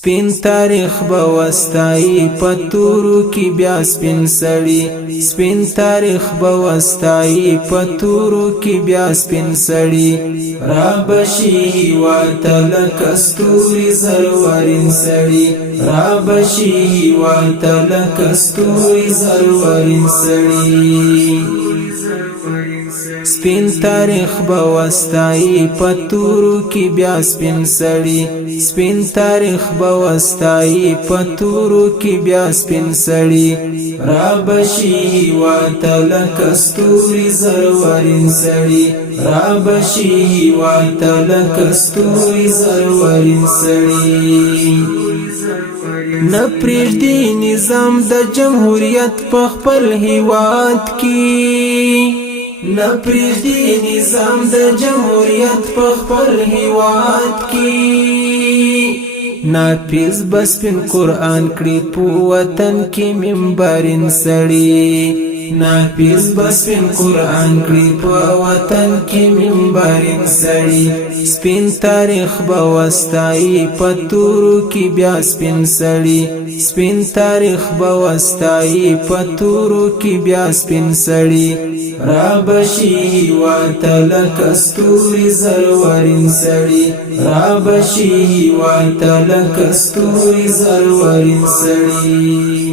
سپین تاریخ بوستای پتورو کی بیا سپین سړی سپین تاریخ بوستای پتورو کی بیا سپین سړی را بشي واتل کستوري زرورین سړی را بشي واتل کستوري زرورین سړی سپین تاریخ بوستای پتورو کی بیا سپین سړی سپین تاریخ بوستای پتورو کی بیا سپین سړی را بشي واتل کستوري زرورین سړی را بشي واتل کستوري زرورین سړی نپریږدي نظام د جمهوریت په خپل هیواد کې نپریږدي نظام د جمهوریت په خپل هیواد کې ناپیز بس پن قرآن کړي په وطن کې منبرین سړی ناپیز بس پن قرآن کړي په وطن کې منبرین سړی سپین تاریخ بوستای پتورو کې بیا سپین سړی سپین تاریخ بوستای پتورو کې بیا سپین سړی را بشي واتل کستوري زرورین سړی را بشي واتل کستوري زرورین سړی